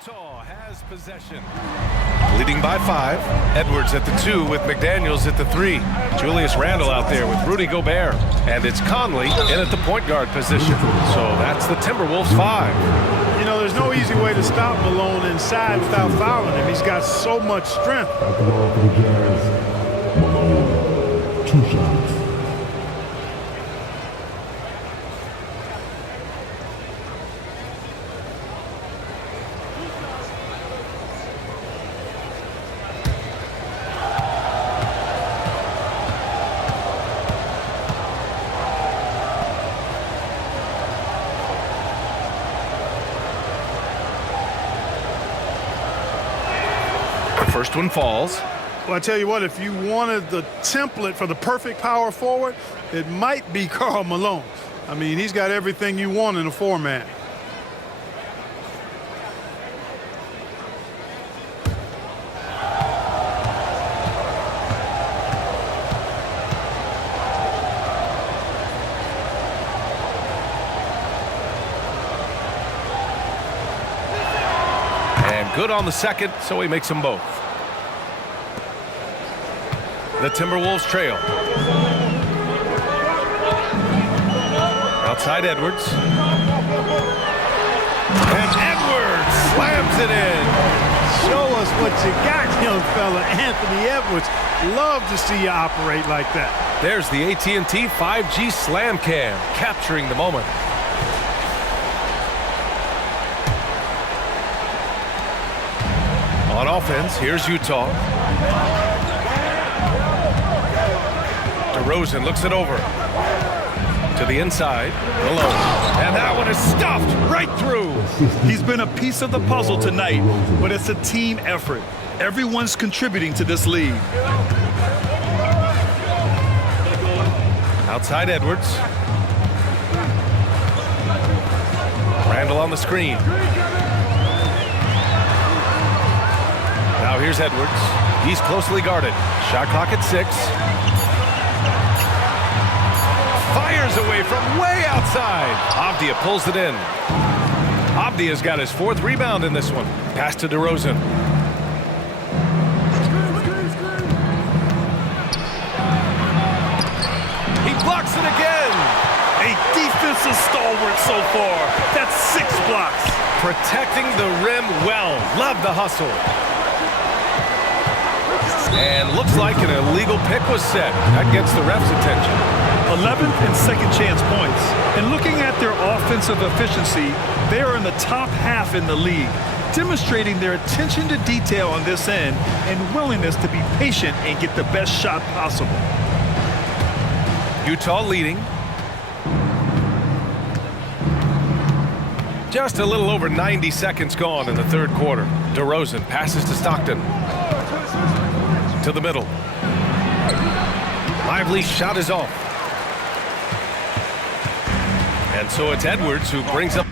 Utah has possession. Leading by 5. Edwards at the 2 with McDaniels at the 3. Julius Randle out there with Rudy Gobert. And it's Conley in at the point guard position. So that's the Timberwolves 5. You know, there's no easy way to stop Malone inside without fouling him. He's got so much strength. At the ball for the Jazz, Malone, 2 shots. First one falls. Well, I tell you what, if you wanted the template for the perfect power forward, it might be Karl Malone. I mean, he's got everything you want in a 4-man. And good on the second, so he makes them both. The Timberwolves trail. Outside Edwards. And Edwards slams it in. Show us what you got, young fella. Anthony Edwards. Love to see you operate like that. There's the AT&T 5G Slam Cam, capturing the moment. On offense, here's Utah. DeRozan looks it over. To the inside, Malone. And that one is stuffed right through. He's been a piece of the puzzle tonight, but it's a team effort. Everyone's contributing to this lead. Outside Edwards. Randle on the screen. Now here's Edwards. He's closely guarded. Shot clock at 6. Fires away from way outside. Avdija pulls it in. Avdija's got his 4th rebound in this one. Pass to DeRozan. He blocks it again. A defensive stalwart so far. That's 6 blocks. Protecting the rim well. Love the hustle. And looks like an illegal pick was set. That gets the ref's attention. 11th and second chance points. And looking at their offensive efficiency, they are in the top half in the league, demonstrating their attention to detail on this end and willingness to be patient and get the best shot possible. Utah leading. Just a little over 90 seconds gone in the 3rd quarter. DeRozan passes to Stockton. To the middle. Lively shot is off. And so it's Edwards who brings up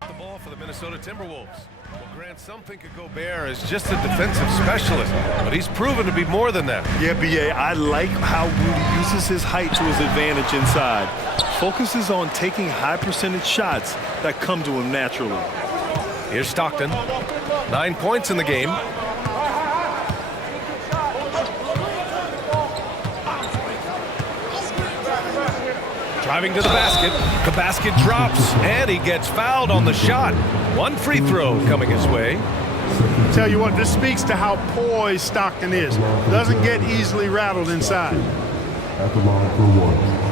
the ball for the Minnesota Timberwolves. Well, Grant, some think of Gobert as just a defensive specialist, but he's proven to be more than that. Yeah, B.A., I like how Rudy uses his height to his advantage inside. Focuses on taking high percentage shots that come to him naturally. Here's Stockton. 9 points in the game. Driving to the basket. The basket drops, and he gets fouled on the shot. 1 free throw coming his way. Tell you what, this speaks to how poised Stockton is. Doesn't get easily rattled inside. At the line for 1.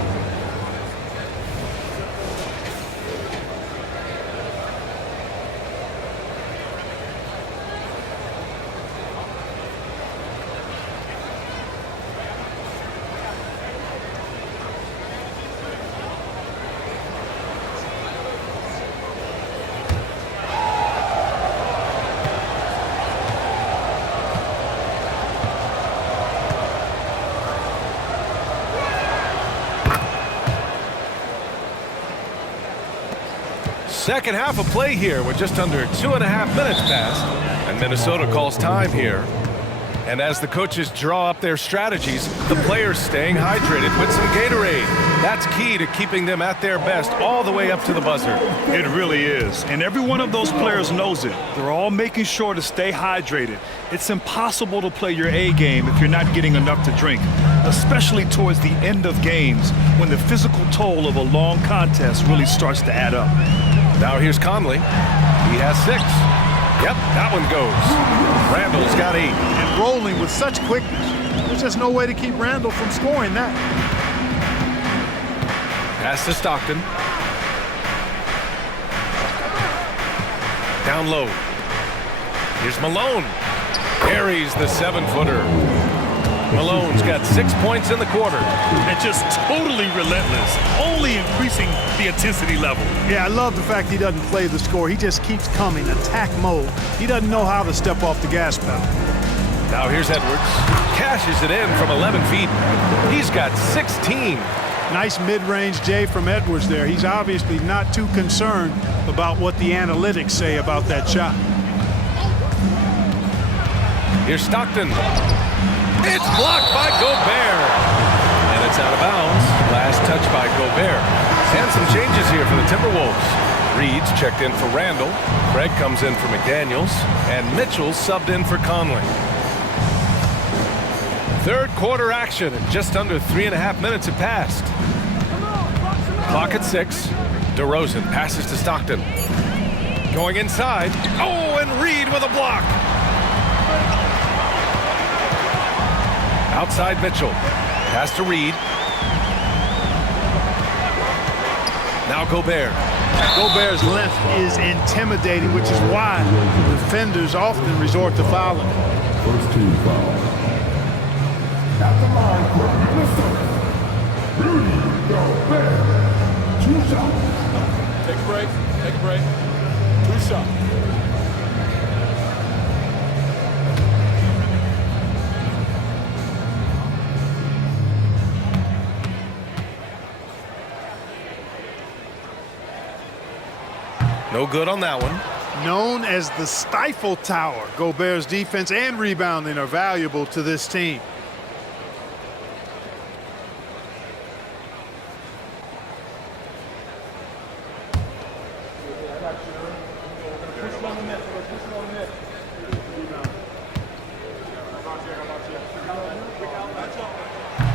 Second half of play here with just under 2.5 minutes passed. And Minnesota calls time here. And as the coaches draw up their strategies, the players staying hydrated with some Gatorade. That's key to keeping them at their best all the way up to the buzzer. It really is. And every one of those players knows it. They're all making sure to stay hydrated. It's impossible to play your A game if you're not getting enough to drink, especially towards the end of games when the physical toll of a long contest really starts to add up. Now here's Conley. He has 6. Yep, that one goes. Randall's got 8. And rolling with such quickness. There's just no way to keep Randall from scoring that. Pass to Stockton. Down low. Here's Malone. Carries the 7-footer. Malone's got 6 points in the quarter. And just totally relentless, only increasing the intensity level. Yeah, I love the fact he doesn't play the score. He just keeps coming, attack mode. He doesn't know how to step off the gas pedal. Now here's Edwards. Cashes it in from 11 feet. He's got 16. Nice mid-range J from Edwards there. He's obviously not too concerned about what the analytics say about that shot. Here's Stockton. It's blocked by Gobert. And it's out of bounds. Last touch by Gobert. And some changes here for the Timberwolves. Reed's checked in for Randall. Craig comes in for McDaniels. And Mitchell subbed in for Conley. Third quarter action, and just under 3.5 minutes have passed. Clock at 6. DeRozan passes to Stockton. Going inside. Oh, and Reed with a block. Outside Mitchell. Pass to Reed. Now Gobert. Gobert's length is intimidating, which is why defenders often resort to fouling. First team foul. At the line for Minnesota, Rudy Gobert. 2 shots. Take a break. Take a break. 2 shots. No good on that one. Known as the Stifle Tower, Gobert's defense and rebounding are valuable to this team.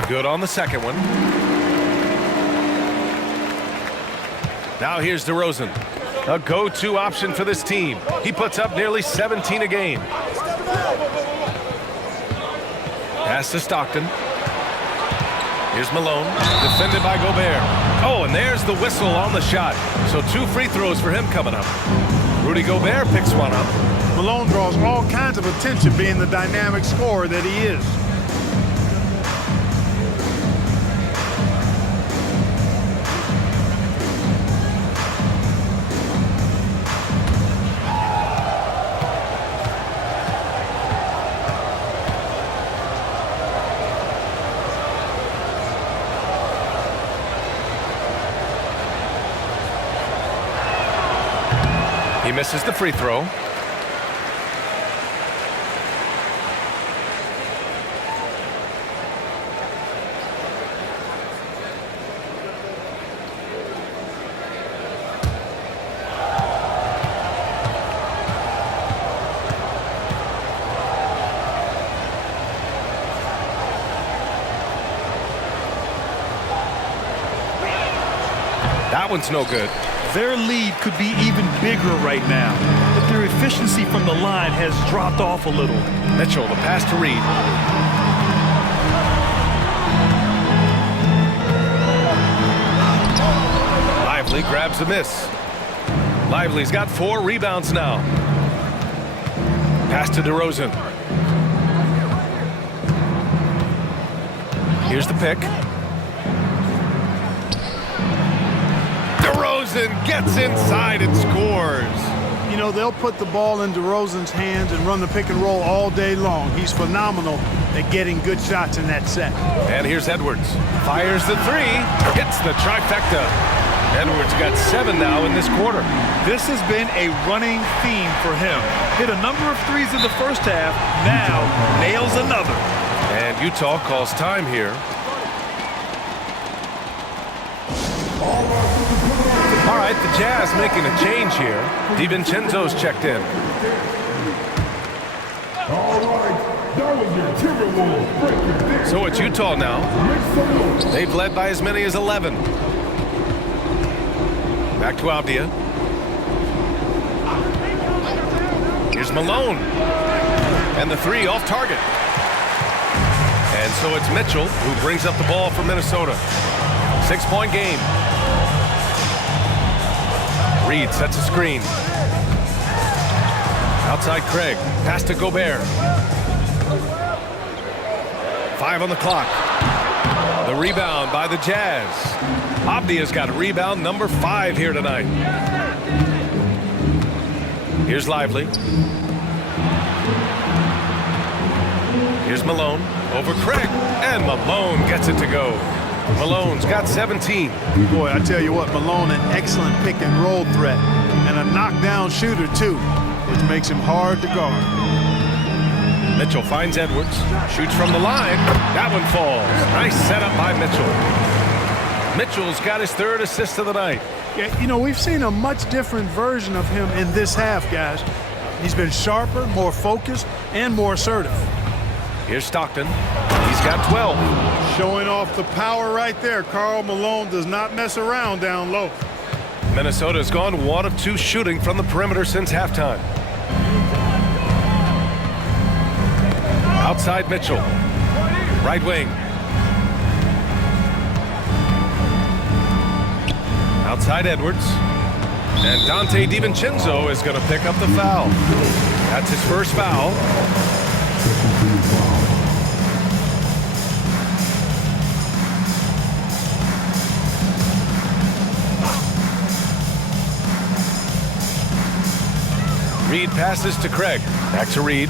Good on the second one. Now here's DeRozan. A go-to option for this team. He puts up nearly 17 a game. Pass to Stockton. Here's Malone, defended by Gobert. Oh, and there's the whistle on the shot. So 2 free throws for him coming up. Rudy Gobert picks one up. Malone draws all kinds of attention being the dynamic scorer that he is. He misses the free throw. That one's no good. Their lead could be even bigger right now, but their efficiency from the line has dropped off a little. Mitchell, the pass to Reed. Lively grabs a miss. Lively's got 4 rebounds now. Pass to DeRozan. Here's the pick. DeRozan gets inside and scores. You know, they'll put the ball in DeRozan's hands and run the pick and roll all day long. He's phenomenal at getting good shots in that set. And here's Edwards. Fires the 3. Hits the trifecta. Edwards got 7 now in this quarter. This has been a running theme for him. Hit a number of threes in the first half, now nails another. And Utah calls time here. All right, the Jazz making a change here. DiVincenzo's checked in. All right, that was your Timberwolves breaking this. So it's Utah now. They've led by as many as 11. Back to Avdia. Here's Malone. And the three off target. And so it's Mitchell who brings up the ball for Minnesota. 6-point game. Reed sets a screen. Outside Craig. Pass to Gobert. 5 on the clock. The rebound by the Jazz. Avdia's got rebound number 5 here tonight. Here's Lively. Here's Malone over Craig. And Malone gets it to go. Malone's got 17. Boy, I tell you what, Malone, an excellent pick and roll threat. And a knockdown shooter, too, which makes him hard to guard. Mitchell finds Edwards. Shoots from the line. That one falls. Nice setup by Mitchell. Mitchell's got his 3rd assist of the night. Yeah, you know, we've seen a much different version of him in this half, guys. He's been sharper, more focused, and more assertive. Here's Stockton. He's got 12. Showing off the power right there. Karl Malone does not mess around down low. Minnesota's gone 1 of 2 shooting from the perimeter since halftime. Outside Mitchell. Right wing. Outside Edwards. And Dante DiVincenzo is going to pick up the foul. That's his first foul. Reed passes to Craig. Back to Reed.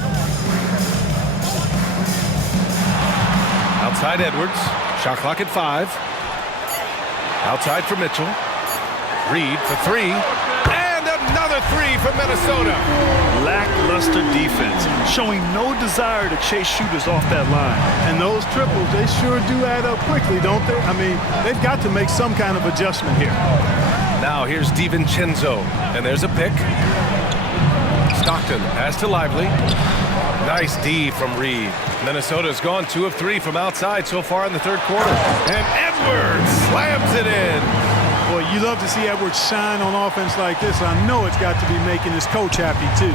Outside Edwards. Shot clock at 5. Outside for Mitchell. Reed for 3. And another 3 for Minnesota. Lackluster defense, showing no desire to chase shooters off that line. And those triples, they sure do add up quickly, don't they? I mean, they've got to make some kind of adjustment here. Now here's DiVincenzo. And there's a pick. Stockton pass to Lively. Nice D from Reed. Minnesota's gone 2 of 3 from outside so far in the 3rd quarter. And Edwards slams it in. Boy, you love to see Edwards shine on offense like this. I know it's got to be making his coach happy, too.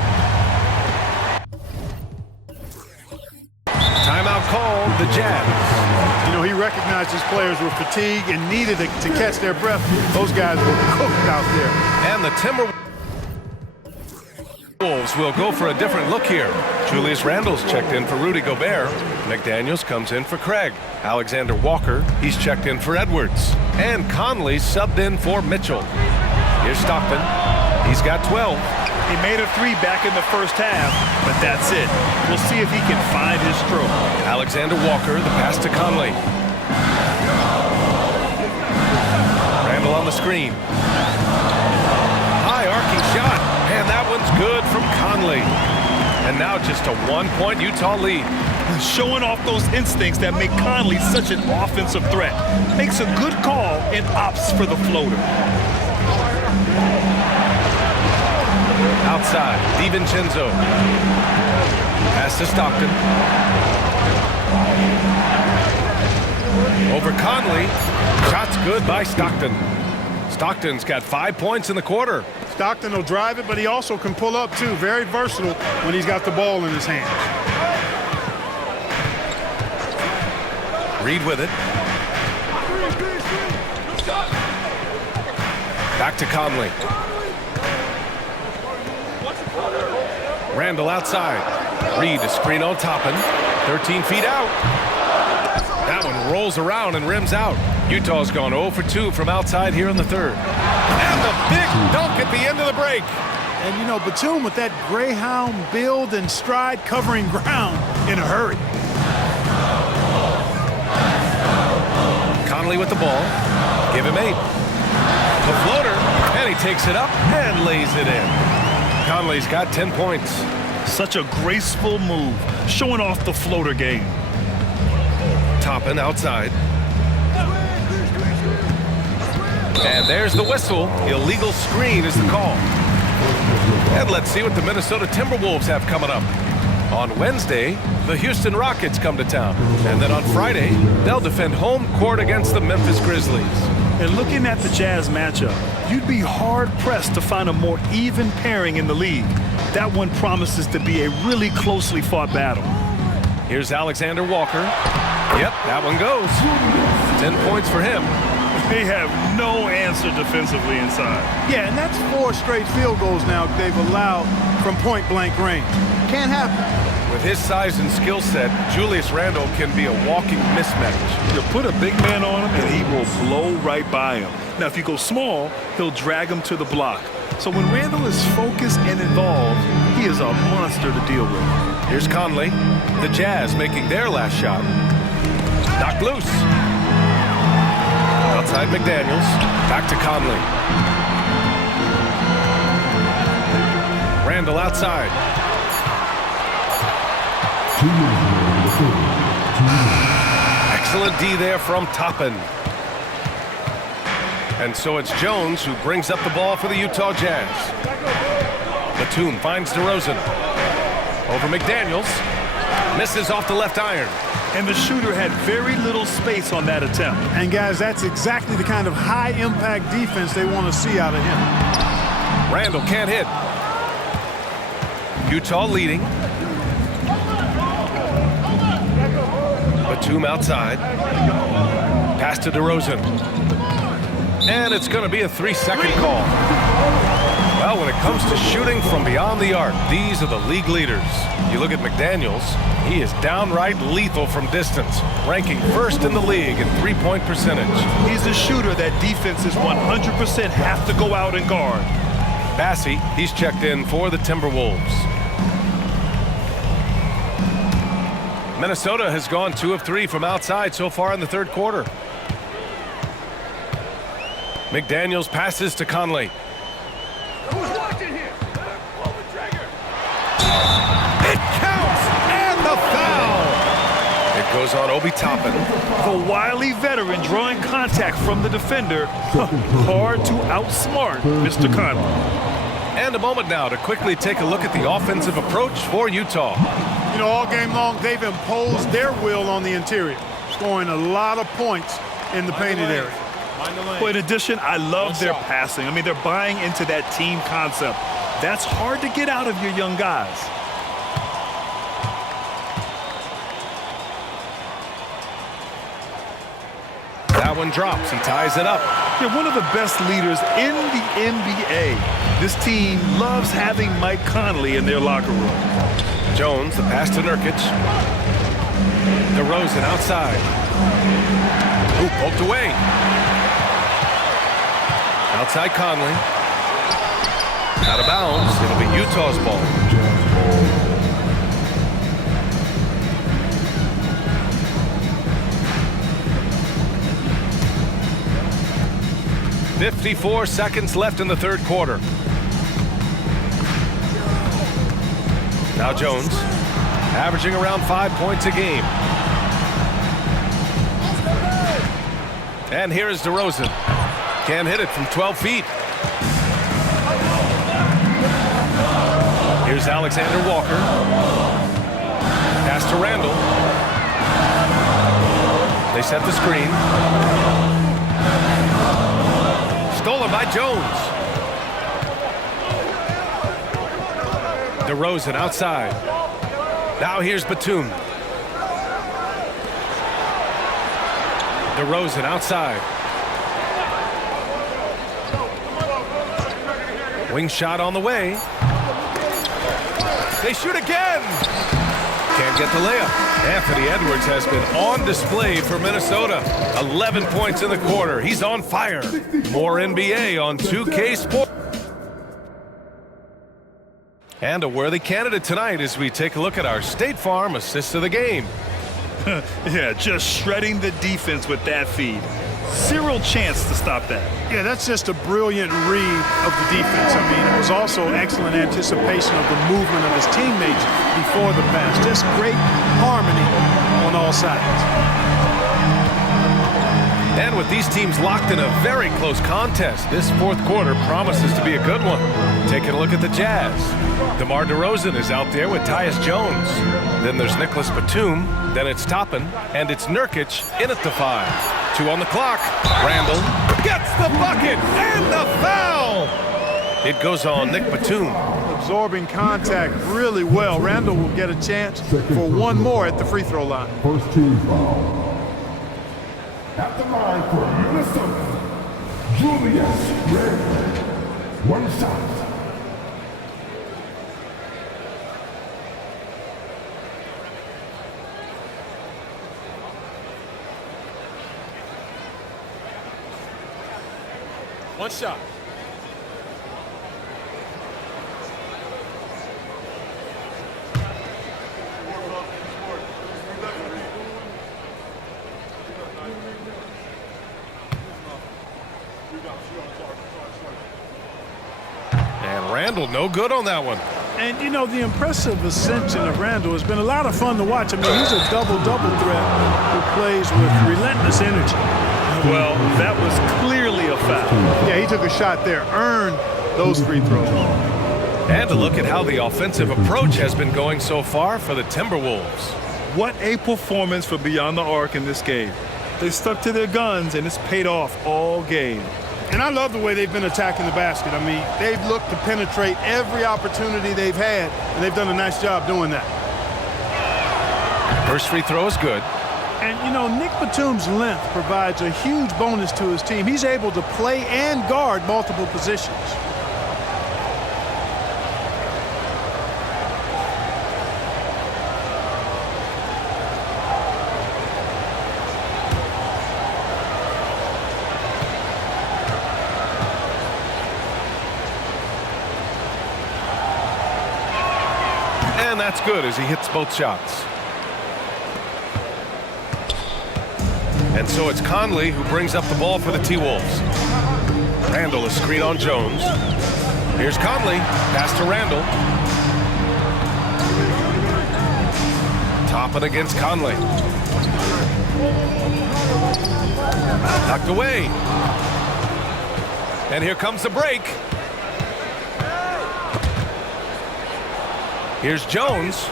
Timeout called, the Jazz. You know, he recognized his players were fatigued and needed to catch their breath. Those guys were cooked out there. And the Timberwolves will go for a different look here. Julius Randle's checked in for Rudy Gobert. McDaniels comes in for Craig. Alexander Walker, he's checked in for Edwards. And Conley subbed in for Mitchell. Here's Stockton. He's got 12. He made a 3 back in the first half, but that's it. We'll see if he can find his stroke. Alexander Walker, the pass to Conley. Randle on the screen. High arcing shot. And that one's good from Conley. And now just a 1-point Utah lead. Showing off those instincts that make Conley such an offensive threat. Makes a good call and opts for the floater. Outside, DiVincenzo. Pass to Stockton. Over Conley. Shot's good by Stockton. Stockton's got 5 points in the quarter. Stockton will drive it, but he also can pull up, too. Very versatile when he's got the ball in his hand. Reed with it. Back to Conley. Randle outside. Reed, a screen on Toppin. 13 feet out. That one rolls around and rims out. Utah's gone 0 for 2 from outside here in the 3rd. And the big dunk at the end of the break. And, you know, Batum with that Greyhound build and stride covering ground in a hurry. Conley with the ball. Give him 8. The floater, and he takes it up and lays it in. Conley's got 10 points. Such a graceful move, showing off the floater game. Toppin outside. And there's the whistle. Illegal screen is the call. And let's see what the Minnesota Timberwolves have coming up. On Wednesday, the Houston Rockets come to town. And then on Friday, they'll defend home court against the Memphis Grizzlies. And looking at the Jazz matchup, you'd be hard-pressed to find a more even pairing in the league. That one promises to be a really closely fought battle. Here's Alexander Walker. Yep, that one goes. 10 points for him. They have no answer defensively inside. Yeah, and that's 4 straight field goals now they've allowed from point-blank range. Can't happen. With his size and skill set, Julius Randle can be a walking mismatch. You put a big man on him, and he will blow right by him. Now, if you go small, he'll drag him to the block. So when Randle is focused and involved, he is a monster to deal with. Here's Conley. The Jazz making their last shot. Knocked loose. Outside McDaniels. Back to Conley. Randle outside. 2 minutes remaining in the third. 2 minutes. Excellent D there from Toppin. And so it's Jones who brings up the ball for the Utah Jazz. Batum finds DeRozan. Over McDaniels. Misses off the left iron. And the shooter had very little space on that attempt. And guys, that's exactly the kind of high-impact defense they want to see out of him. Randle can't hit. Utah leading. Batum outside. Pass to DeRozan. And it's going to be a 3-second call. Well, when it comes to shooting from beyond the arc, these are the league leaders. You look at McDaniels, he is downright lethal from distance, ranking first in the league in three-point percentage. He's a shooter that defenses 100% have to go out and guard. Bassey, he's checked in for the Timberwolves. Minnesota has gone 2 of 3 from outside so far in the third quarter. McDaniels passes to Conley. It counts, and the foul. It goes on Obi Toppin. The wily veteran drawing contact from the defender. Hard to outsmart Mr. Karl. And a moment now to quickly take a look at the offensive approach for Utah. You know, all game long, they've imposed their will on the interior, scoring a lot of points in the painted area. Well, in addition, I love their passing. I mean, they're buying into that team concept. That's hard to get out of your young guys. That one drops. He ties it up. They're one of the best leaders in the NBA. This team loves having Mike Conley in their locker room. Jones, the pass to Nurkic. DeRozan outside. Ooh, poked away. Outside Conley. Out of bounds. It'll be Utah's ball. 54 seconds left in the third quarter. Now Jones, averaging around 5 points a game. And here is DeRozan. Can't hit it from 12 feet. Here's Alexander Walker. Pass to Randle. They set the screen. Stolen by Jones. DeRozan outside. Now here's Batum. DeRozan outside. Wing shot on the way. They shoot again. Can't get the layup. Anthony Edwards has been on display for Minnesota. 11 points in the quarter. He's on fire. More NBA on 2K Sports. And a worthy candidate tonight as we take a look at our State Farm assist of the game. Yeah, just shredding the defense with that feed. Zero chance to stop that. Yeah, that's just a brilliant read of the defense. I mean, it was also excellent anticipation of the movement of his teammates before the pass. Just great harmony on all sides. And with these teams locked in a very close contest, this fourth quarter promises to be a good one. Taking a look at the Jazz. DeMar DeRozan is out there with Tyus Jones. Then there's Nicholas Batum. Then it's Toppin. And it's Nurkic in at the 5. 2 on the clock. Randall gets the bucket and the foul. It goes on Nick Batum. Absorbing contact really well. Randall will get a chance for one more at the free throw line. First team foul. At the line for Minnesota, Julius Randle. 1 shot. One shot. And Randall no good on that one. And, you know, the impressive ascension of Randall has been a lot of fun to watch. I mean, he's a double-double threat who plays with relentless energy. Well, that was clearly a foul. Yeah, he took a shot there, earned those free throws. And to look at how the offensive approach has been going so far for the Timberwolves. What a performance for Beyond the Arc in this game. They stuck to their guns, and it's paid off all game. And I love the way they've been attacking the basket. I mean, they've looked to penetrate every opportunity they've had, and they've done a nice job doing that. First free throw is good. And, you know, Nick Batum's length provides a huge bonus to his team. He's able to play and guard multiple positions. And that's good as he hits both shots. And so it's Conley who brings up the ball for the T-Wolves. Randall is screen on Jones. Here's Conley. Pass to Randall. Toppin against Conley. Knocked away. And here comes the break. Here's Jones.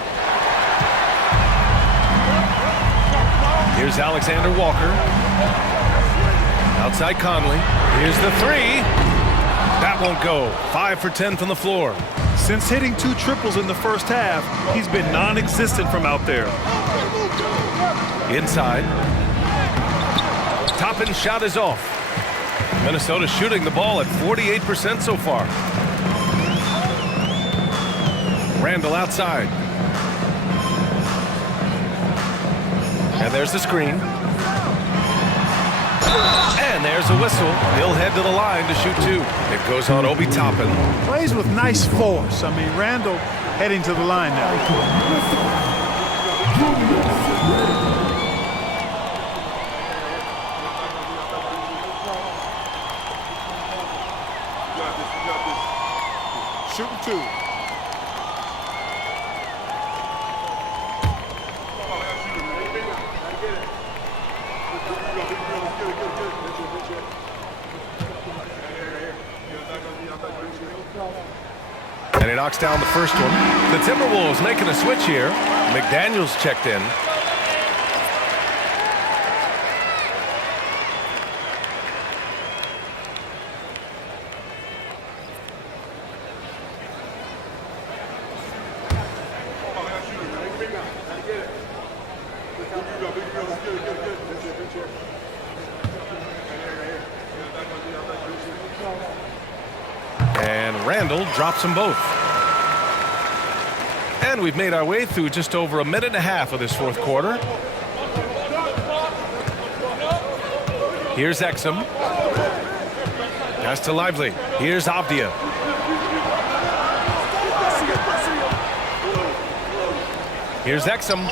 Here's Alexander Walker. Outside Conley. Here's the 3. That won't go. 5 for 10 from the floor. Since hitting 2 triples in the first half, he's been non-existent from out there. Inside. Toppin's shot is off. Minnesota shooting the ball at 48% so far. Randall outside. And there's the screen. And there's a whistle. He'll head to the line to shoot 2. It goes on Obi Toppin. Plays with nice force. I mean, Randall heading to the line now. Shooting 2. And he knocks down the first one. The Timberwolves making a switch here. McDaniels checked in. And Randall drops them both. And we've made our way through just over a minute and a half of this fourth quarter. Here's Exum. Pass to Lively. Here's Avdia. Here's Exum.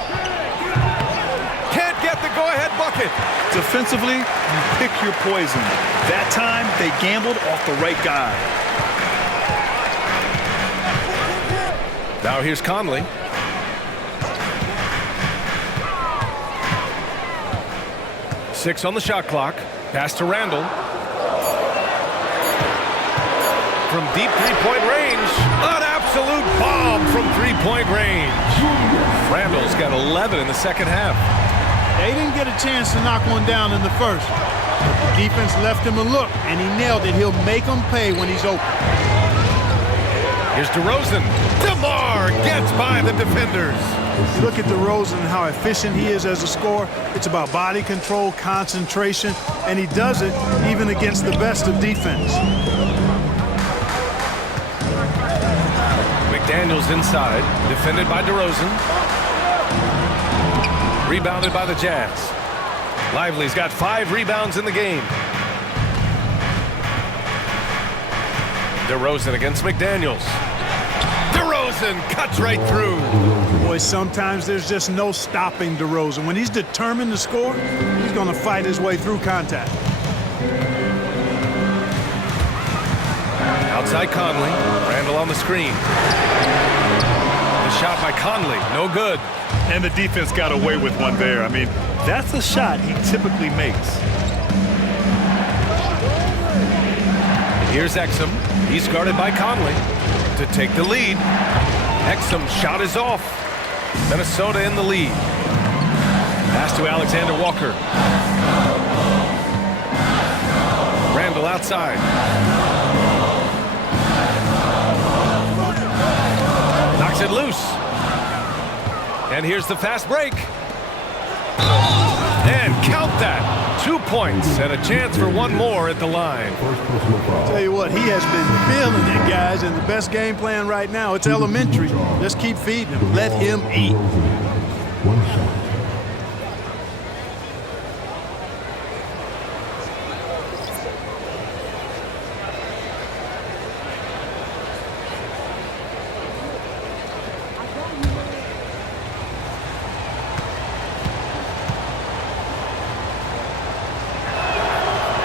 Can't get the go-ahead bucket. Defensively, you pick your poison. That time, they gambled off the right guy. Now here's Conley. Six on the shot clock. Pass to Randall. From deep three-point range. An absolute bomb from three-point range. Randall's got 11 in the second half. They didn't get a chance to knock one down in the first. But the defense left him a look, and he nailed it. He'll make them pay when he's open. Here's DeRozan. DeMar gets by the defenders. You look at DeRozan and how efficient he is as a scorer. It's about body control, concentration, and he does it even against the best of defense. McDaniels inside, defended by DeRozan. Rebounded by the Jazz. Lively's got 5 rebounds in the game. DeRozan against McDaniels. DeRozan cuts right through. Boy, sometimes there's just no stopping DeRozan. When he's determined to score, he's going to fight his way through contact. Outside Conley. Randall on the screen. The shot by Conley. No good. And the defense got away with one there. I mean, that's a shot he typically makes. Here's Exum. He's guarded by Conley to take the lead. Exum's shot is off. Minnesota in the lead. Pass to Alexander Walker. Randall outside. Knocks it loose. And here's the fast break. And count that. 2 points and a chance for one more at the line. Tell you what, he has been feeling it, guys, and the best game plan right now, it's elementary. Just keep feeding him. Let him eat. One shot.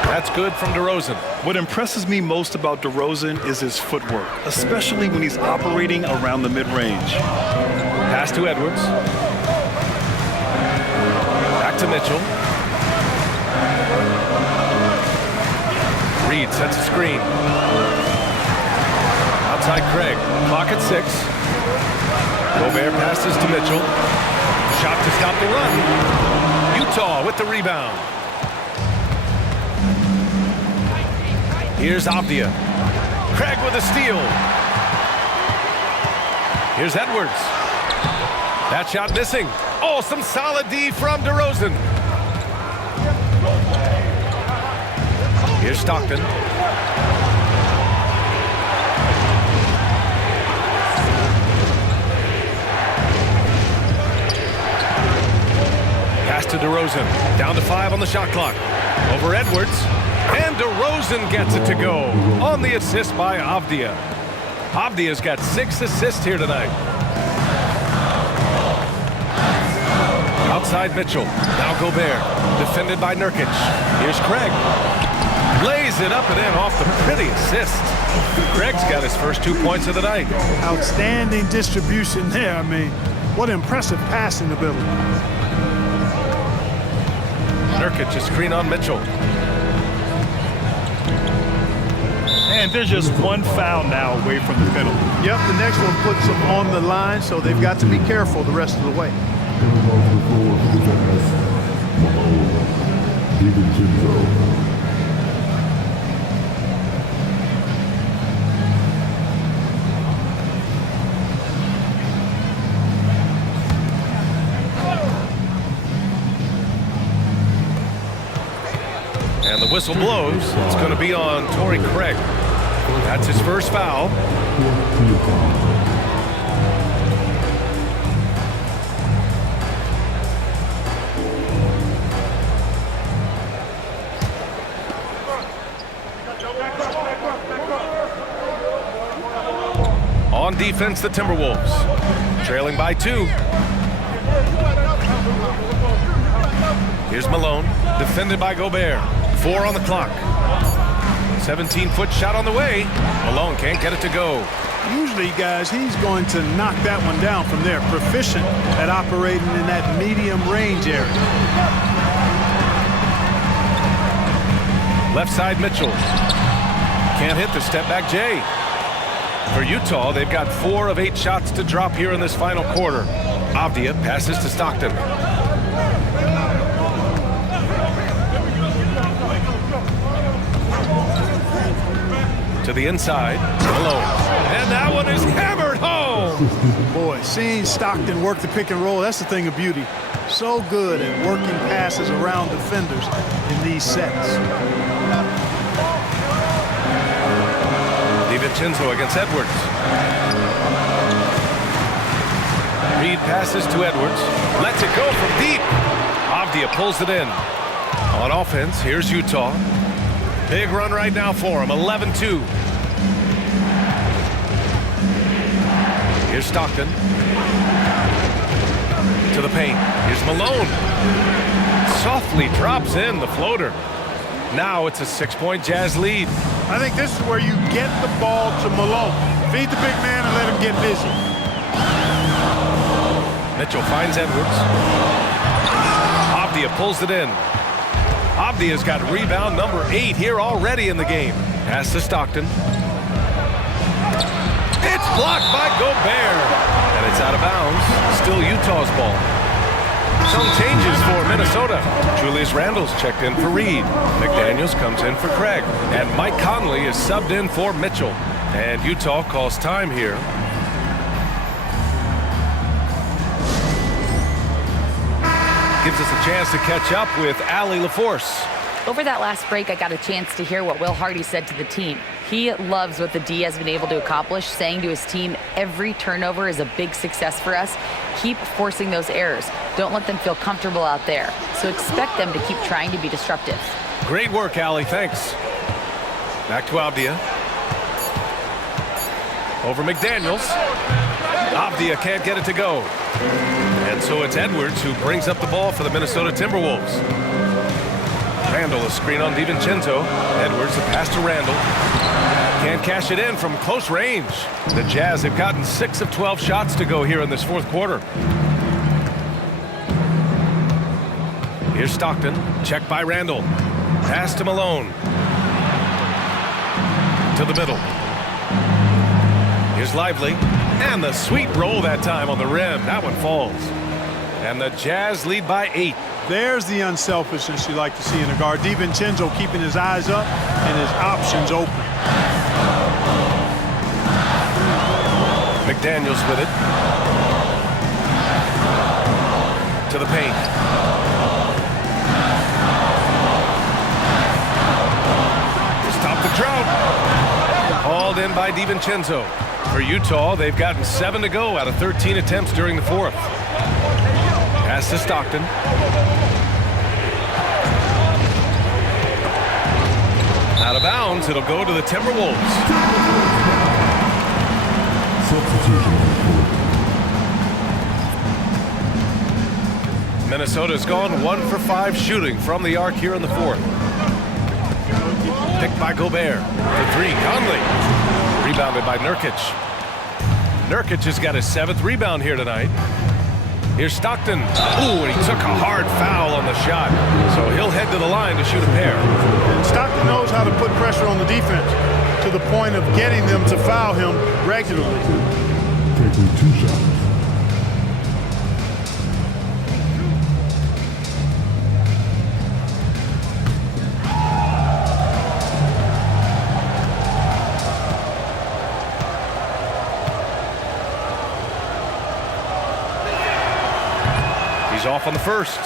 That's good from DeRozan. What impresses me most about DeRozan is his footwork, especially when he's operating around the mid-range. Pass to Edwards. Back to Mitchell. Reed sets a screen. Outside Craig. Clock at 6. Gobert passes to Mitchell. Shot to stop the run. Utah with the rebound. Here's Avdia. Craig with a steal. Here's Edwards. That shot missing. Oh, some solid D from DeRozan. Here's Stockton. Pass to DeRozan. Down to 5 on the shot clock. Over Edwards. And DeRozan gets it to go on the assist by Avdia. Avdia's got 6 assists here tonight. Outside Mitchell. Now Gobert. Defended by Nurkic. Here's Craig. Lays it up and in off the pretty assist. Craig's got his first 2 points of the night. Outstanding distribution there. I mean, what impressive passing ability. Nurkic, a screen on Mitchell. And there's just one foul now away from the penalty. Yep, the next one puts them on the line, so they've got to be careful the rest of the way. Coming off the floor for the Jazz, Malone, DiVincenzo. And the whistle blows. It's going to be on Torrey Craig. That's his first foul. On defense, the Timberwolves. Trailing by 2. Here's Malone, defended by Gobert. 4 on the clock. 17-foot shot on the way. Malone can't get it to go. Usually, guys, he's going to knock that one down from there. Proficient at operating in that medium range area. Left side, Mitchell. Can't hit the step-back J. For Utah, they've got 4 of 8 shots to drop here in this final quarter. Avdia passes to Stockton. To the inside, Malone. And that one is hammered home. Boy, seeing Stockton work the pick and roll, that's the thing of beauty. So good at working passes around defenders in these sets. DiVincenzo against Edwards. Reed passes to Edwards. Lets it go from deep. Avdia pulls it in. On offense, here's Utah. Big run right now for him, 11-2. Here's Stockton. To the paint. Here's Malone. Softly drops in the floater. Now it's a 6-point Jazz lead. I think this is where you get the ball to Malone. Feed the big man and let him get busy. Mitchell finds Edwards. Avdia pulls it in. Avdia's got rebound number 8 here already in the game. Pass to Stockton. It's blocked by Gobert. And it's out of bounds. Still Utah's ball. Some changes for Minnesota. Julius Randle's checked in for Reed. McDaniels comes in for Craig. And Mike Conley is subbed in for Mitchell. And Utah calls time here. Gives us a chance to catch up with Allie LaForce. Over that last break, I got a chance to hear what Will Hardy said to the team. He loves what the D has been able to accomplish, saying to his team, every turnover is a big success for us. Keep forcing those errors. Don't let them feel comfortable out there. So expect them to keep trying to be disruptive. Great work, Allie. Thanks. Back to Avdia. Over McDaniels. Avdia can't get it to go. And so it's Edwards who brings up the ball for the Minnesota Timberwolves. Randle, a screen on DiVincenzo. Edwards, a pass to Randle. Can't cash it in from close range. The Jazz have gotten 6 of 12 shots to go here in this fourth quarter. Here's Stockton. Checked by Randle. Pass to Malone. To the middle. Here's Lively. And the sweet roll that time on the rim. That one falls. And the Jazz lead by 8. There's the unselfishness you like to see in a guard. DiVincenzo keeping his eyes up and his options open. McDaniels with it. To the paint. Stop the drought. Hauled in by DiVincenzo. For Utah, they've gotten 7 to go out of 13 attempts during the fourth. Pass to Stockton. Out of bounds, it'll go to the Timberwolves. Substitution. Minnesota's gone 1 for 5 shooting from the arc here in the fourth. Picked by Gobert. For 3, Conley. Rebounded by Nurkic. Nurkic has got his 7th rebound here tonight. Here's Stockton. Ooh, and he took a hard foul on the shot. So he'll head to the line to shoot a pair. Stockton knows how to put pressure on the defense to the point of getting them to foul him regularly. Taking 2 shots. He's off on the first.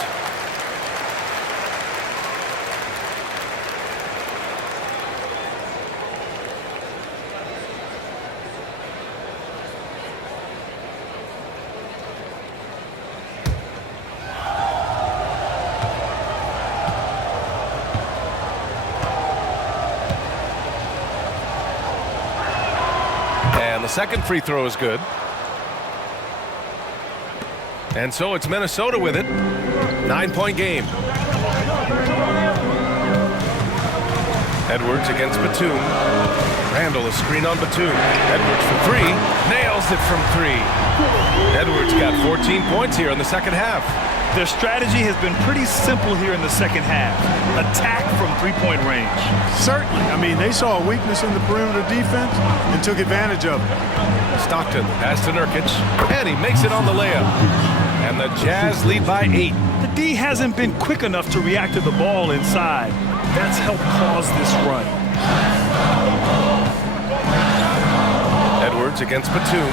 And the second free throw is good. And so it's Minnesota with it. 9-point game. Edwards against Batum. Randall a screen on Batum. Edwards for three. Nails it from three. Edwards got 14 points here in the second half. Their strategy has been pretty simple here in the second half. Attack from three-point range. Certainly. I mean, they saw a weakness in the perimeter defense and took advantage of it. Stockton pass to Nurkic, and he makes it on the layup. And the Jazz lead by 8. The D hasn't been quick enough to react to the ball inside. That's helped cause this run. Edwards against Batum.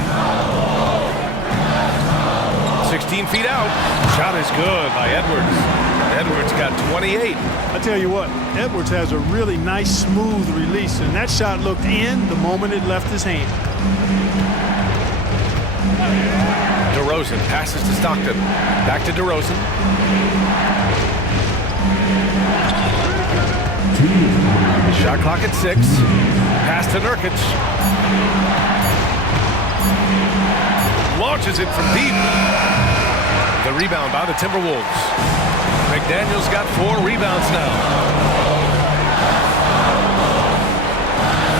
16 feet out. Shot is good by Edwards. Edwards got 28. I tell you what, Edwards has a really nice, smooth release, and that shot looked in the moment it left his hand. DeRozan passes to Stockton. Back to DeRozan. Shot clock at 6. Pass to Nurkic. Launches it from deep. The rebound by the Timberwolves. McDaniels got 4 rebounds now.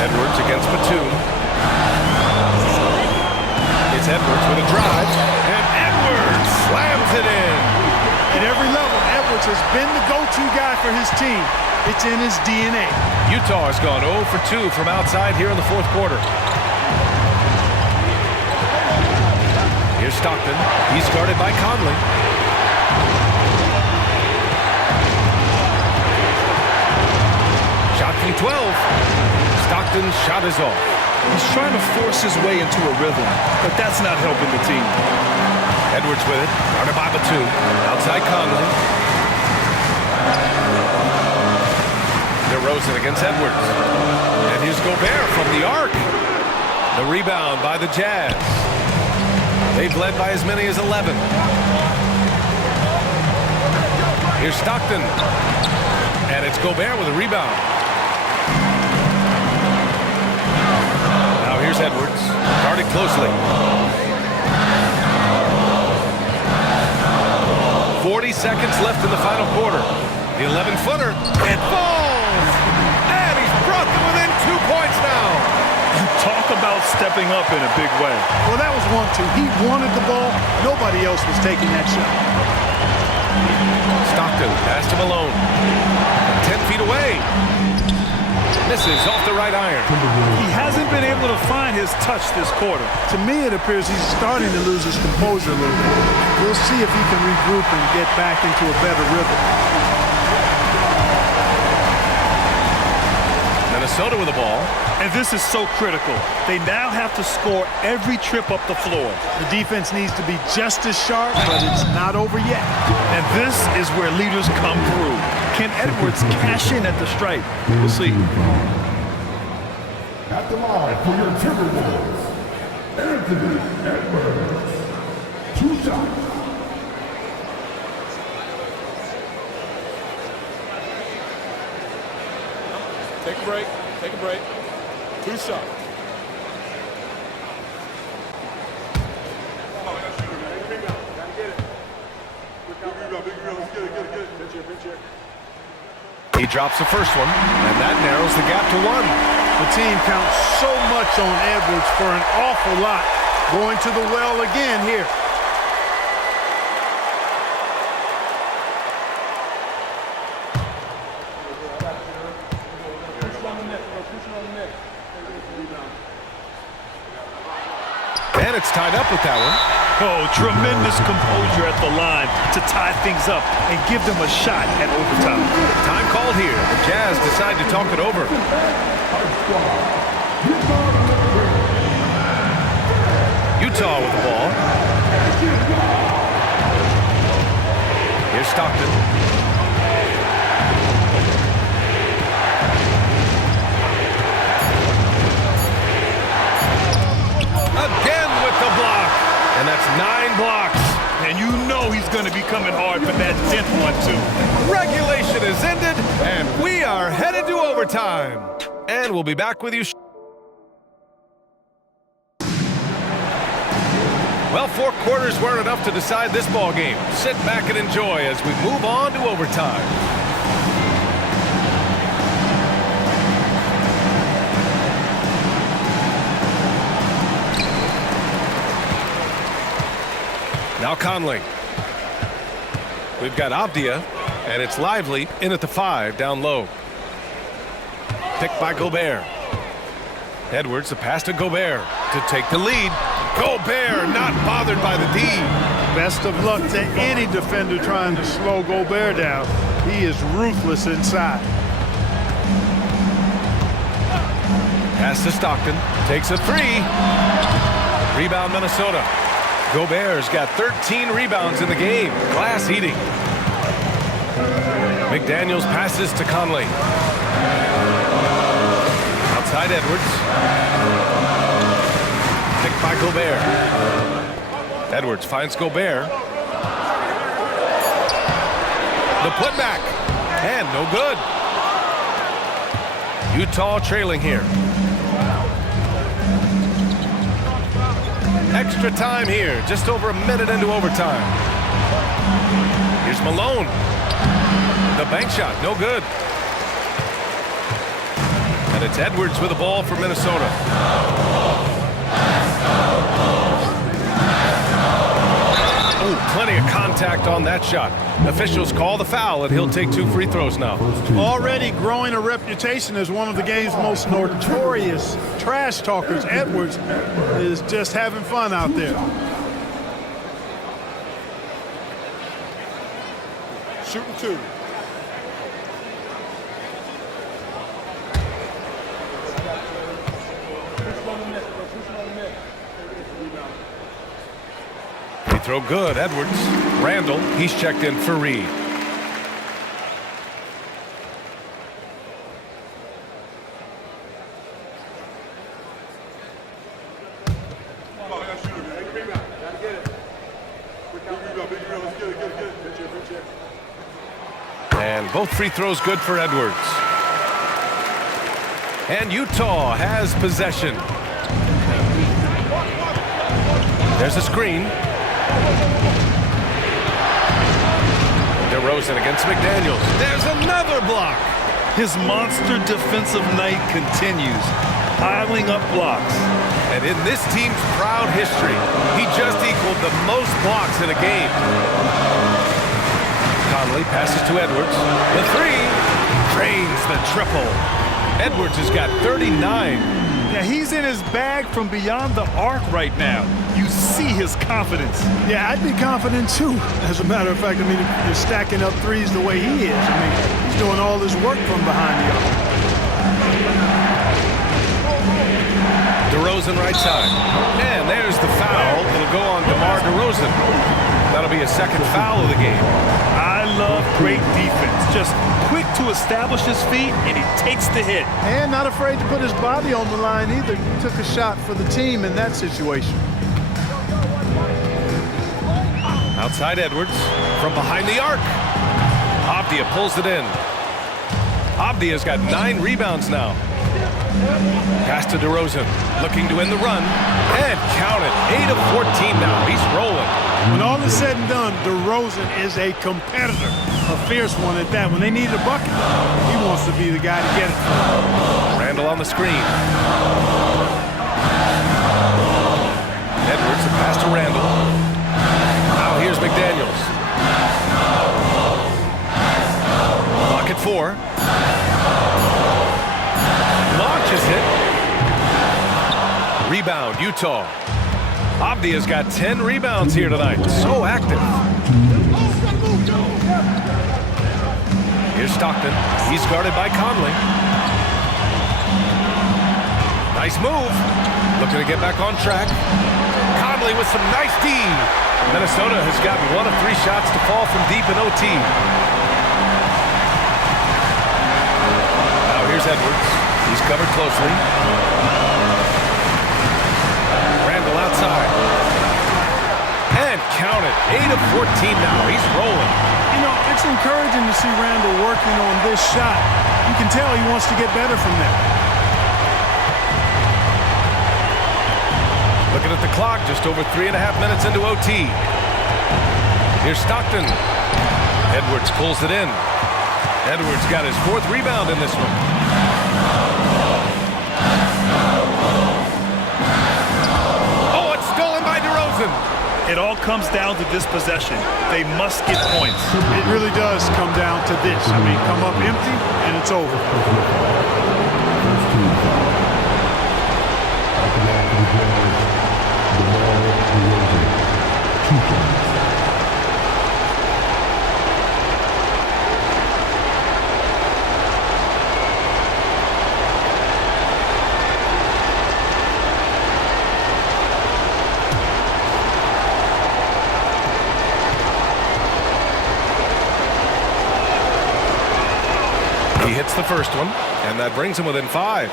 Edwards against Batum. It's Edwards with a drive. And Edwards slams it in. At every level, Edwards has been the go-to guy for his team. It's in his DNA. Utah has gone 0 for 2 from outside here in the fourth quarter. Here's Stockton. He's guarded by Conley. Shot from 12. Stockton's shot is off. He's trying to force his way into a rhythm, but that's not helping the team. Edwards with it. Guarded by Batum. Outside Conley. DeRozan against Edwards. And here's Gobert from the arc. The rebound by the Jazz. They've led by as many as 11. Here's Stockton. And it's Gobert with a rebound. Now here's Edwards. Guarded closely. 40 seconds left in the final quarter. The 11-footer. It falls! And he's brought them within 2 points now. Talk about stepping up in a big way. Well, that was 1-2. He wanted the ball. Nobody else was taking that shot. Stockton pass to Malone. 10 feet away. Misses off the right iron. He hasn't been able to find his touch this quarter. To me, it appears he's starting to lose his composure a little bit. We'll see if he can regroup and get back into a better rhythm. Minnesota with the ball. And this is so critical. They now have to score every trip up the floor. The defense needs to be just as sharp, but it's not over yet. And this is where leaders come through. Can Edwards cash in at the stripe? We'll see. At the line for your Timberwolves, Anthony Edwards. 2 shots. Take a break. Take a break. 2 shots. He drops the first one, and that narrows the gap to 1. The team counts so much on Edwards for an awful lot. Going to the well again here. And it's tied up with that one. Oh, tremendous composure at the line to tie things up and give them a shot at overtime. Time called here. The Jazz decide to talk it over. Utah with the ball. Here's Stockton. Again with the block. And that's 9 blocks. And you know he's going to be coming hard for that 10th one, too. Regulation is ended, and we are headed to overtime. And we'll be back with you. Well, 4 quarters weren't enough to decide this ball game. Sit back and enjoy as we move on to overtime. Now Conley. We've got Abdia, and it's Lively in at the 5 down low. Picked by Gobert. Edwards, the pass to Gobert to take the lead. Gobert not bothered by the D. Best of luck to any defender trying to slow Gobert down. He is ruthless inside. Pass to Stockton. Takes a 3. Rebound Minnesota. Gobert's got 13 rebounds in the game. Glass eating. McDaniels passes to Conley. Outside Edwards. Picked by Gobert. Edwards finds Gobert. The putback. And no good. Utah trailing here. Extra time here, just over a minute into overtime. Here's Malone. The bank shot, no good. And it's Edwards with the ball for Minnesota. Oh, plenty of contact on that shot. Officials call the foul, and he'll take 2 free throws now. Already growing a reputation as one of the game's most notorious trash talkers, Edwards is just having fun out there. Shooting 2. Free throw good, Edwards. Randall, he's checked in for Reed. And both free throws good for Edwards. And Utah has possession. There's a screen. DeRozan against McDaniels. There's another block. His monster defensive night continues, piling up blocks. And in this team's proud history, he just equaled the most blocks in a game. Conley passes to Edwards. The 3 drains the triple. Edwards has got 39. Yeah, he's in his bag from beyond the arc right now. You see his confidence. Yeah, I'd be confident too. As a matter of fact, I mean, you're stacking up threes the way he is. I mean, he's doing all this work from behind the arc. DeRozan right side. And there's the foul. It'll go on DeMar DeRozan. That'll be a second foul of the game. I love great defense. Just quick to establish his feet, and he takes the hit. And not afraid to put his body on the line either. He took a shot for the team in that situation. Outside Edwards from behind the arc. Abdia pulls it in. Abdia's got 9 rebounds now. Pass to DeRozan, looking to end the run. And count it, 8 of 14 now. He's rolling. When all is said and done, DeRozan is a competitor, a fierce one at that. When they need a bucket, he wants to be the guy to get it. Randall on the screen. Edwards, the pass to Randall. Now here's McDaniels. Clock at 4. Launches it. Rebound, Utah. Abdia's got 10 rebounds here tonight. So active. Here's Stockton. He's guarded by Conley. Nice move. Looking to get back on track. Conley with some nice D. Minnesota has gotten 1 of 3 shots to fall from deep in OT. Now here's Edwards. He's covered closely. Randall outside. And count it. 8 of 14 now. He's rolling. You know, it's encouraging to see Randall working on this shot. You can tell he wants to get better from that. Looking at the clock, just over 3.5 minutes into OT. Here's Stockton. Edwards pulls it in. Edwards got his 4th rebound in this one. Oh, it's stolen by DeRozan. It all comes down to this possession. They must get points. It really does come down to this. I mean, come up empty, and it's over. First team foul. At the line for the Jazz, 2 shots. He hits the first one, and that brings him within 5.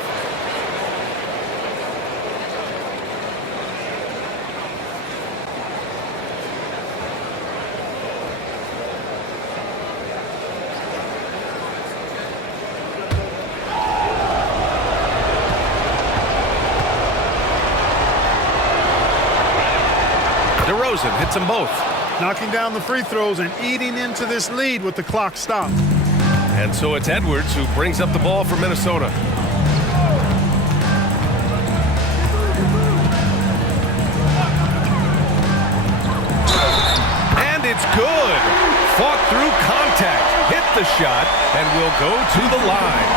DeRozan hits them both. Knocking down the free throws and eating into this lead with the clock stopped. And so it's Edwards who brings up the ball for Minnesota. And it's good. Fought through contact, hit the shot, and will go to the line.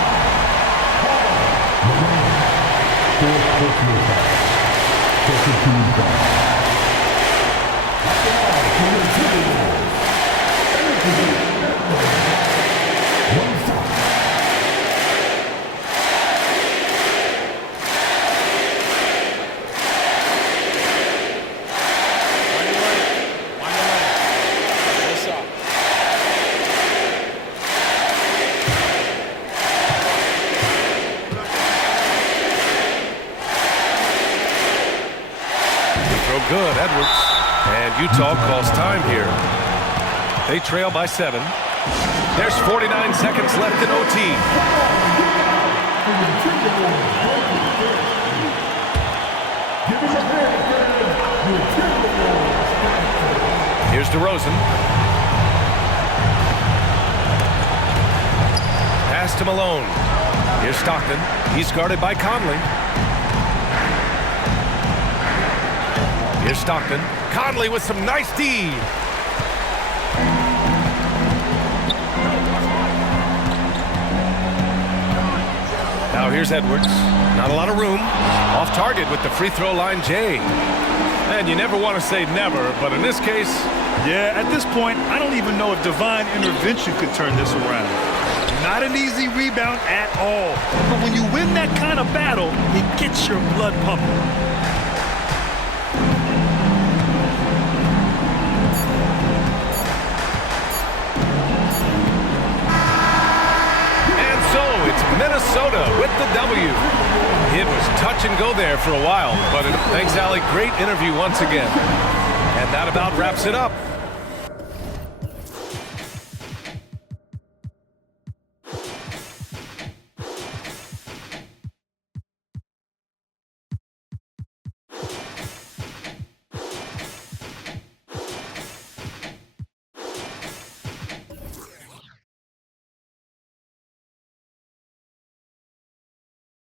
Good, Edwards. And Utah calls time here. They trail by 7. There's 49 seconds left in OT. Here's DeRozan. Pass to Malone. Here's Stockton. He's guarded by Conley. Here's Stockton. Conley with some nice D. Now here's Edwards. Not a lot of room. Off target with the free throw line, Jay. And you never want to say never, but in this case... Yeah, at this point, I don't even know if divine intervention could turn this around. Not an easy rebound at all. But when you win that kind of battle, it gets your blood pumping. Minnesota with the W. It was touch and go there for a while, but thanks, Allie. Great interview once again. And that about wraps it up.